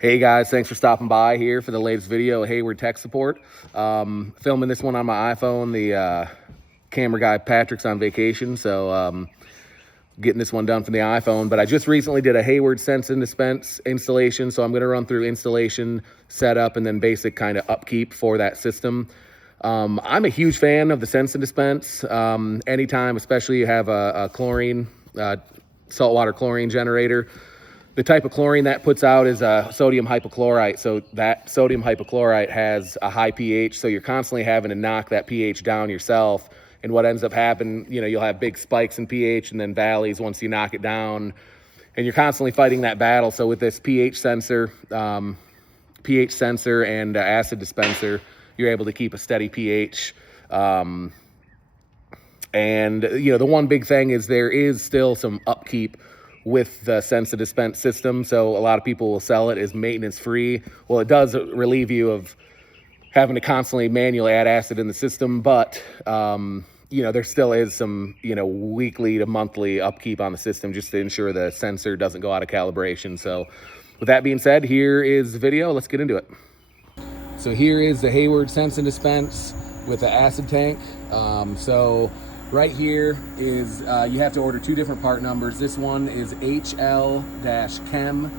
Hey guys, thanks for stopping by here for the latest video of Hayward Tech Support. Filming this one on my iPhone. The camera guy Patrick's on vacation, so getting this one done from the iPhone. But I just recently did a Hayward Sense and Dispense installation, so I'm going to run through installation, setup, and then basic kind of upkeep for that system. I'm a huge fan of the Sense and Dispense. Anytime, especially you have a chlorine, saltwater chlorine generator. The type of chlorine that puts out is sodium hypochlorite. So that sodium hypochlorite has a high pH. So you're constantly having to knock that pH down yourself. And what ends up happening, you'll have big spikes in pH and then valleys once you knock it down. And you're constantly fighting that battle. So with this pH sensor and acid dispenser, you're able to keep a steady pH. And the one big thing is there is still some upkeep with the Sense and Dispense system. So a lot of people will sell it as maintenance free. Well, it does relieve you of having to constantly manually add acid in the system, but there still is some weekly to monthly upkeep on the system just to ensure the sensor doesn't go out of calibration. So with that being said, here is the video. Let's get into it. So here is the Hayward Sense and Dispense with the acid tank. So right here is, you have to order two different part numbers. This one is HL-Chem,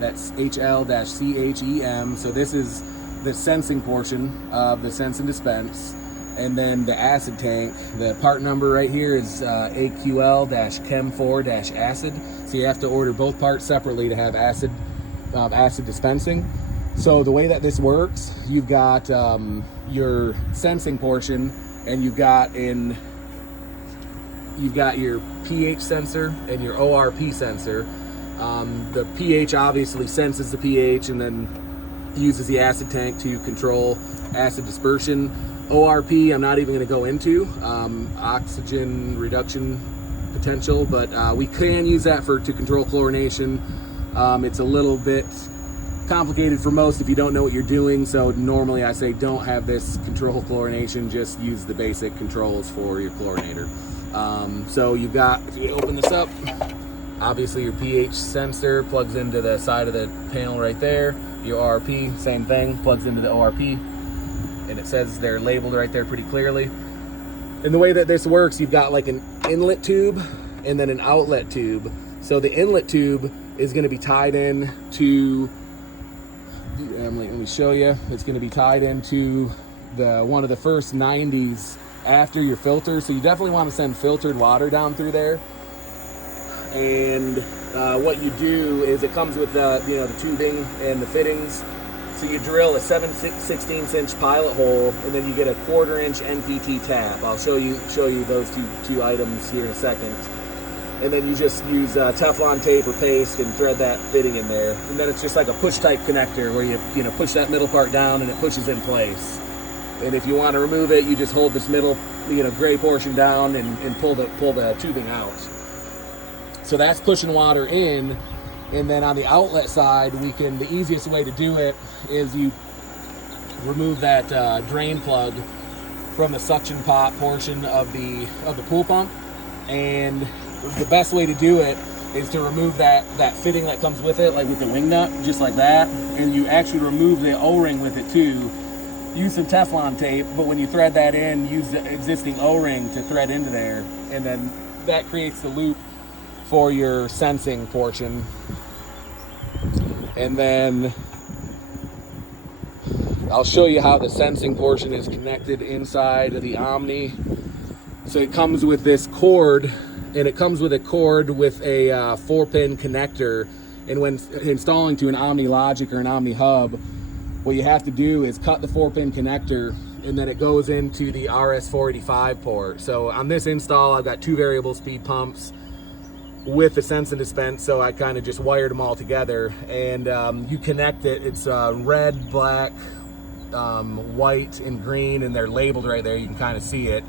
that's HL-CHEM. So this is the sensing portion of the Sense and Dispense. And then the acid tank, the part number right here is AQL-Chem4-acid. So you have to order both parts separately to have acid dispensing. So the way that this works, you've got your sensing portion, and you've got your pH sensor and your ORP sensor. The pH obviously senses the pH and then uses the acid tank to control acid dispersion. ORP, I'm not even going to go into, oxygen reduction potential, but we can use that to control chlorination. It's a little bit complicated for most if you don't know what you're doing, so normally I say don't have this control chlorination, just use the basic controls for your chlorinator. So you've got, if you open this up, obviously your pH sensor plugs into the side of the panel right there. Your ORP, same thing, plugs into the ORP, and it says they're labeled right there pretty clearly. And the way that this works, you've got like an inlet tube and then an outlet tube. So the inlet tube is going to be tied in to, let me show you, it's going to be tied into one of the first 90s after your filter. So you definitely want to send filtered water down through there. And what you do is it comes with the tubing and the fittings. So you drill a 7/16 inch pilot hole, and then you get a 1/4 inch NPT tap. I'll show you those two items here in a second. And then you just use Teflon tape or paste and thread that fitting in there. And then it's just like a push type connector where you push that middle part down and it pushes in place. And if you want to remove it, you just hold this middle gray portion down and pull the tubing out. So that's pushing water in. And then on the outlet side, the easiest way to do it is you remove that drain plug from the suction pot portion of the pool pump. And the best way to do it is to remove that fitting that comes with it, like with the wing nut, just like that. And you actually remove the O-ring with it too. Use some Teflon tape, but when you thread that in, use the existing O-ring to thread into there. And then that creates the loop for your sensing portion. And then I'll show you how the sensing portion is connected inside of the Omni. So it comes with this cord, and it comes with a cord with a 4-pin connector. And when installing to an Omni Logic or an Omni Hub, what you have to do is cut the 4-pin connector, and then it goes into the RS485 port. So on this install, I've got 2 variable speed pumps with the Sense and Dispense, so I kind of just wired them all together. And you connect it, it's red, black, white, and green, and they're labeled right there. You can kind of see it.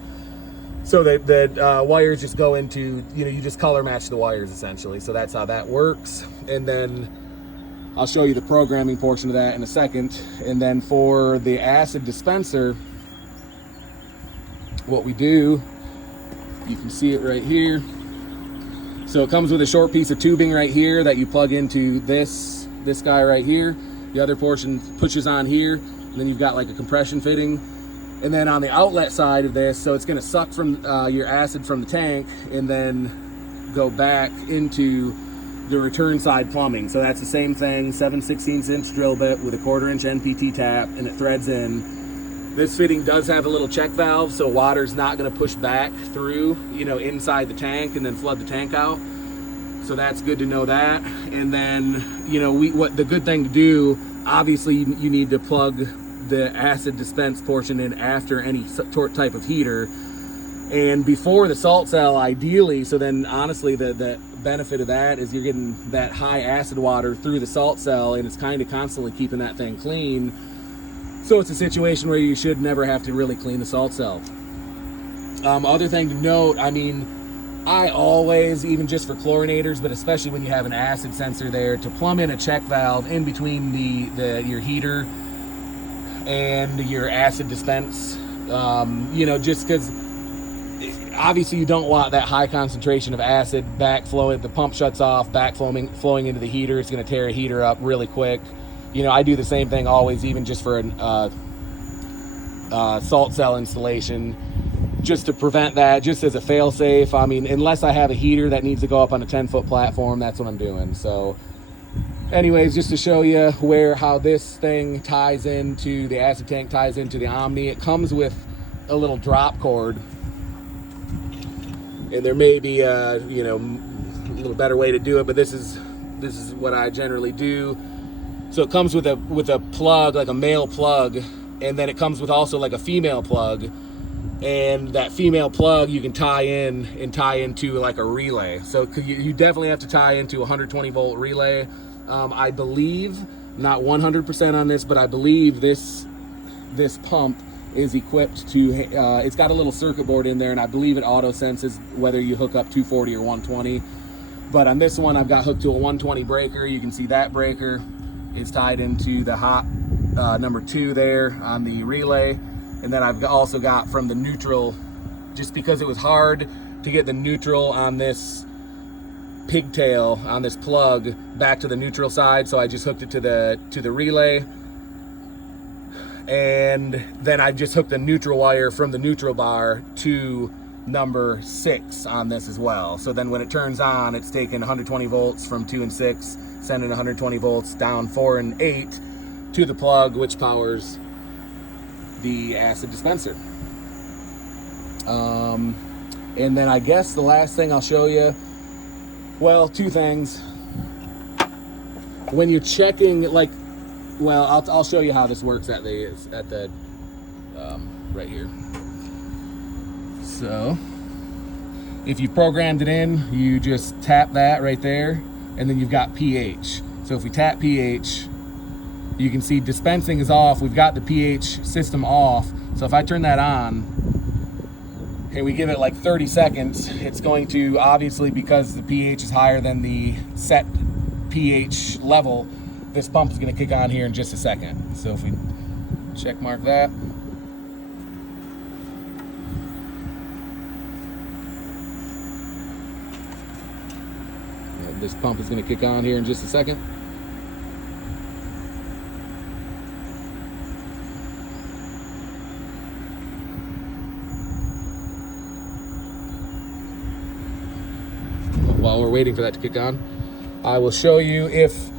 So the wires just go into, you just color match the wires essentially. So that's how that works. And then I'll show you the programming portion of that in a second. And then for the acid dispenser, what we do, you can see it right here. So it comes with a short piece of tubing right here that you plug into this this guy right here. The other portion pushes on here, and then you've got like a compression fitting. And then on the outlet side of this, so it's going to suck from your acid from the tank and then go back into the return side plumbing. So that's the same thing, 7/16 inch drill bit with a 1/4 inch NPT tap, and it threads in. This fitting does have a little check valve, so water's not going to push back through, you know, inside the tank and then flood the tank out. So that's good to know that. And then, you know, what the good thing to do, obviously you need to plug the acid dispense portion in after any type of heater and before the salt cell ideally. So then honestly the benefit of that is you're getting that high acid water through the salt cell, and it's kind of constantly keeping that thing clean. So it's a situation where you should never have to really clean the salt cell. Other thing to note, I mean, I always, even just for chlorinators, but especially when you have an acid sensor there, to plumb in a check valve in between your heater and your acid dispense, you know, just because obviously you don't want that high concentration of acid backflowing. The pump shuts off, flowing into the heater. It's going to tear a heater up really quick. You know, I do the same thing always, even just for a salt cell installation, just to prevent that, just as a fail safe. I mean, unless I have a heater that needs to go up on a 10-foot platform, that's what I'm doing. So anyways, just to show you how this thing ties into the acid tank, ties into the Omni. It comes with a little drop cord, and there may be a, you know, a little better way to do it, but this is what I generally do. So it comes with a plug, like a male plug, and then it comes with also like a female plug. And that female plug you can tie into like a relay. So you definitely have to tie into a 120 volt relay. I believe, not 100% on this, but I believe this pump is equipped to, it's got a little circuit board in there, and I believe it auto senses whether you hook up 240 or 120. But on this one, I've got hooked to a 120 breaker. You can see that breaker is tied into the hot number 2 there on the relay. And then I've also got from the neutral, just because it was hard to get the neutral on this pigtail, on this plug, back to the neutral side, so I just hooked it to the relay. And then I just hooked the neutral wire from the neutral bar to number 6 on this as well. So then when it turns on, it's taking 120 volts from 2 and 6, sending 120 volts down 4 and 8 to the plug, which powers the acid dispenser. And then I guess the last thing I'll show you, well, 2 things. When you're checking, like, well, I'll show you how this works at the right here. So if you programmed it in, you just tap that right there, and then you've got pH. So if we tap pH, you can see dispensing is off. We've got the pH system off. So if I turn that on and we give it like 30 seconds, it's going to, obviously, because the pH is higher than the set pH level, this pump is going to kick on here in just a second. So if we check mark that, this pump is going to kick on here in just a second. While we're waiting for that to kick on, I will show you if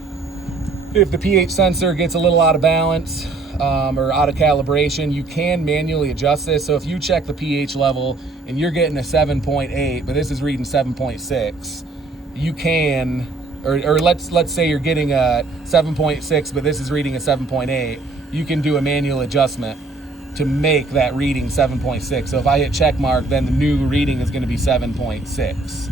the pH sensor gets a little out of balance or out of calibration, you can manually adjust this. So if you check the pH level and you're getting a 7.8, but this is reading 7.6, you can, or let's say you're getting a 7.6, but this is reading a 7.8, you can do a manual adjustment to make that reading 7.6. So if I hit check mark, then the new reading is going to be 7.6.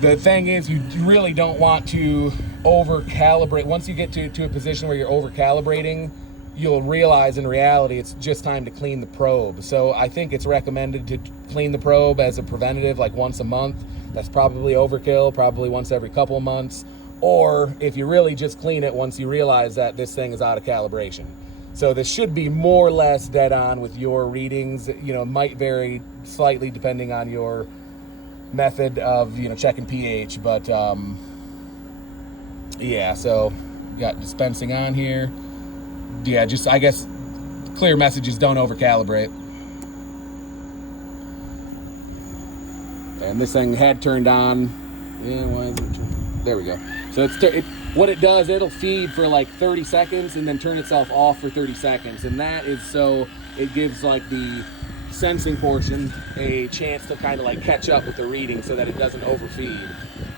The thing is, you really don't want to over calibrate. Once you get to a position where you're over calibrating, you'll realize in reality it's just time to clean the probe. So I think it's recommended to clean the probe as a preventative, like once a month. That's probably overkill, probably once every couple of months. Or if you really just clean it once you realize that this thing is out of calibration. So this should be more or less dead on with your readings. You know, might vary slightly depending on your method of, you know, checking pH, but Yeah, so got dispensing on here. Yeah, just, I guess, clear messages, don't over calibrate. And this thing had turned on. Yeah, why is it turned? There we go. So what it does, it'll feed for like 30 seconds and then turn itself off for 30 seconds. And that is so it gives like the sensing portion a chance to kind of like catch up with the reading so that it doesn't overfeed.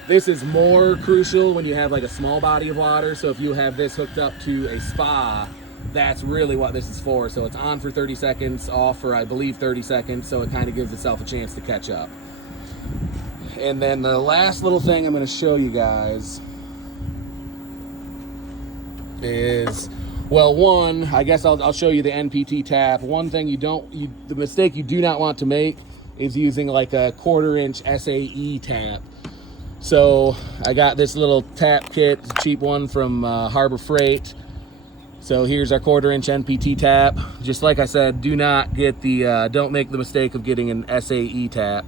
This is more crucial when you have like a small body of water. So if you have this hooked up to a spa, that's really what this is for. So it's on for 30 seconds, off for I believe 30 seconds. So it kind of gives itself a chance to catch up. And then the last little thing I'm going to show you guys is, well, one, I guess I'll show you the NPT tap. One thing the mistake you do not want to make is using like a 1/4 inch SAE tap. So I got this little tap kit, it's a cheap one from Harbor Freight. So here's our 1/4 inch NPT tap. Just like I said, do not get don't make the mistake of getting an SAE tap.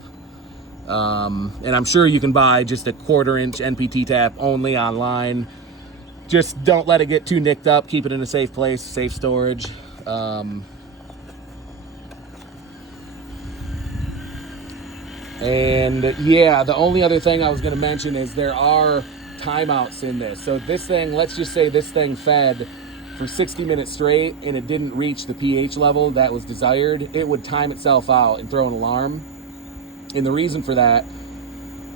And I'm sure you can buy just a 1/4 inch NPT tap only online. Just don't let it get too nicked up. Keep it in a safe place, safe storage. And yeah, the only other thing I was going to mention is there are timeouts in this. So this thing, let's just say this thing fed for 60 minutes straight and it didn't reach the pH level that was desired, it would time itself out and throw an alarm. And the reason for that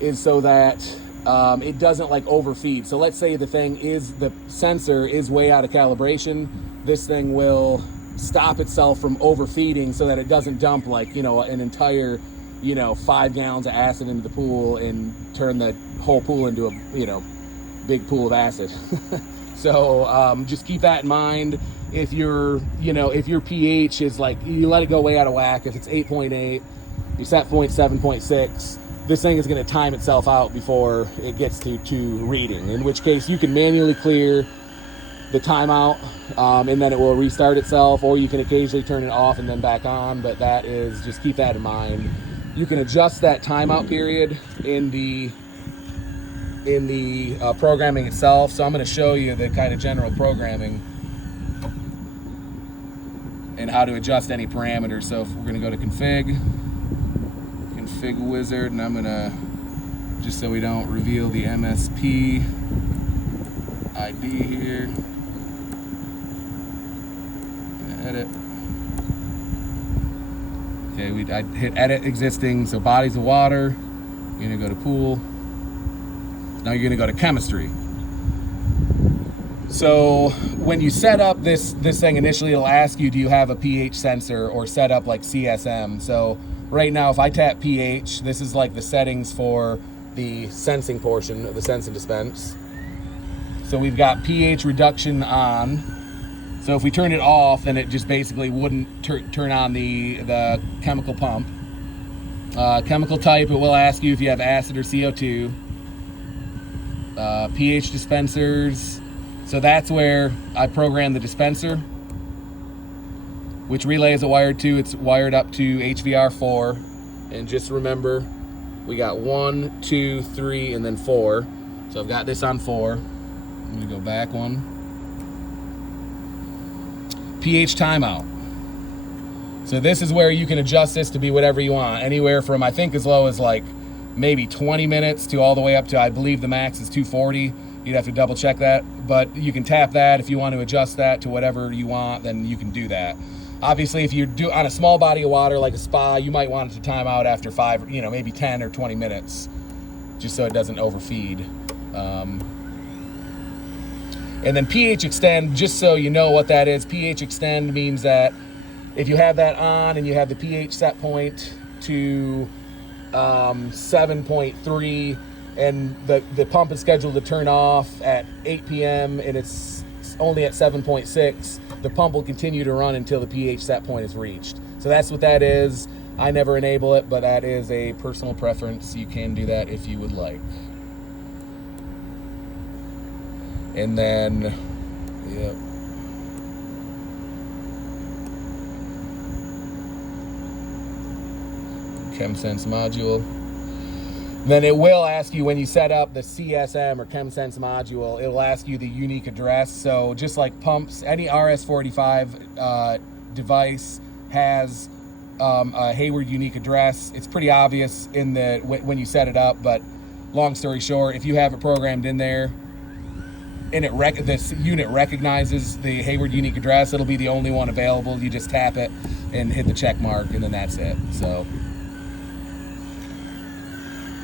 is so that it doesn't like overfeed. So let's say the sensor is way out of calibration. This thing will stop itself from overfeeding so that it doesn't dump like, an entire, 5 gallons of acid into the pool and turn the whole pool into a, big pool of acid. So just keep that in mind. If your pH is like, you let it go way out of whack. If it's 8.8, you set point 7.6, this thing is going to time itself out before it gets to reading, in which case you can manually clear the timeout and then it will restart itself, or you can occasionally turn it off and then back on. But just keep that in mind. You can adjust that timeout period in the programming itself. So I'm going to show you the kind of general programming and how to adjust any parameters. So if we're going to go to config wizard, and I'm gonna, just so we don't reveal the MSP ID here, edit. Okay, I hit edit existing, so bodies of water. You're gonna go to pool. Now you're gonna go to chemistry. So when you set up this thing initially, it'll ask you, do you have a pH sensor or set up like CSM? So right now, if I tap pH, this is like the settings for the sensing portion of the Sense and Dispense. So we've got pH reduction on. So if we turn it off, then it just basically wouldn't turn on the chemical pump. Chemical type, it will ask you if you have acid or CO2. pH dispensers. So that's where I program the dispenser. Which relay is it wired to? It's wired up to HVR4. And just remember, we got 1, 2, 3, and then 4. So I've got this on 4. I'm gonna go back one. pH timeout. So this is where you can adjust this to be whatever you want. Anywhere from, I think, as low as like maybe 20 minutes to all the way up to, I believe the max is 240. You'd have to double check that. But you can tap that if you want to adjust that to whatever you want, then you can do that. Obviously, if you do on a small body of water like a spa, you might want it to time out after 5, maybe 10 or 20 minutes, just so it doesn't overfeed. And then pH extend, just so you know what that is, pH extend means that if you have that on and you have the pH set point to 7.3 and the pump is scheduled to turn off at 8 p.m. and it's only at 7.6, the pump will continue to run until the pH set point is reached. So that's what that is. I never enable it, but that is a personal preference. You can do that if you would like. And then, yep. ChemSense module. Then it will ask you when you set up the CSM or ChemSense module, it'll ask you the unique address. So just like pumps, any RS-45 device has a Hayward unique address. It's pretty obvious in the when you set it up, but long story short, if you have it programmed in there and this unit recognizes the Hayward unique address, it'll be the only one available. You just tap it and hit the check mark, and then that's it. So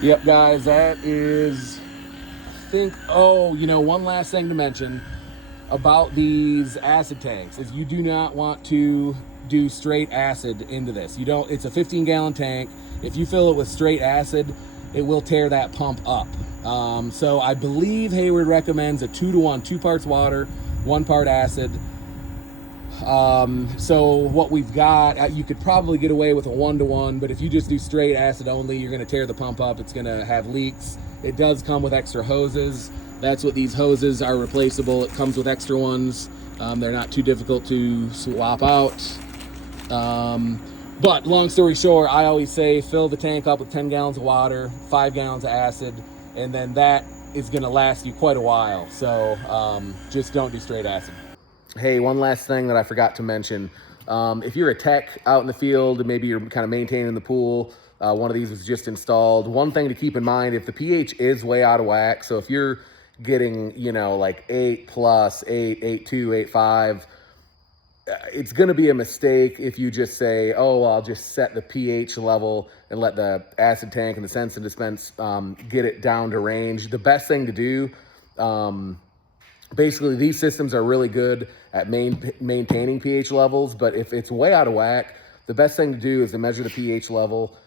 yep, guys, that is, I think, oh, you know, one last thing to mention about these acid tanks is you do not want to do straight acid into this. You don't, it's a 15-gallon tank. If you fill it with straight acid, it will tear that pump up. So I believe Hayward recommends a 2-to-1, 2 parts water, 1 part acid. So what we've got, you could probably get away with a 1-to-1, but if you just do straight acid only, you're going to tear the pump up. It's going to have leaks. It does come with extra hoses. That's what these hoses are replaceable. It comes with extra ones. They're not too difficult to swap out. But long story short, I always say fill the tank up with 10 gallons of water, 5 gallons of acid, and then that is going to last you quite a while. So just don't do straight acid. Hey, one last thing that I forgot to mention. If you're a tech out in the field, maybe you're kind of maintaining the pool, one of these was just installed. One thing to keep in mind, if the pH is way out of whack, so if you're getting, you know, like 8+, 8, 8.2, 8.5, it's going to be a mistake if you just say, oh, I'll just set the pH level and let the acid tank and the Sense and Dispense get it down to range. The best thing to do, basically, these systems are really good at maintaining pH levels, but if it's way out of whack, the best thing to do is to measure the pH level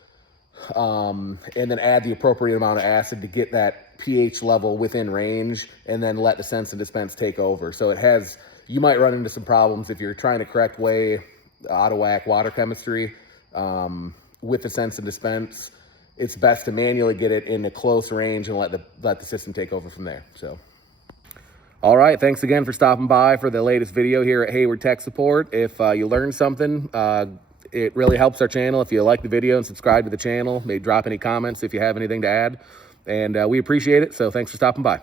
and then add the appropriate amount of acid to get that pH level within range, and then let the Sense and Dispense take over. So it has, you might run into some problems if you're trying to correct way out of whack water chemistry with the Sense and Dispense. It's best to manually get it in a close range and let the system take over from there. So. All right, thanks again for stopping by for the latest video here at Hayward Tech Support. If you learned something, it really helps our channel. If you like the video and subscribe to the channel, maybe drop any comments if you have anything to add. And we appreciate it, so thanks for stopping by.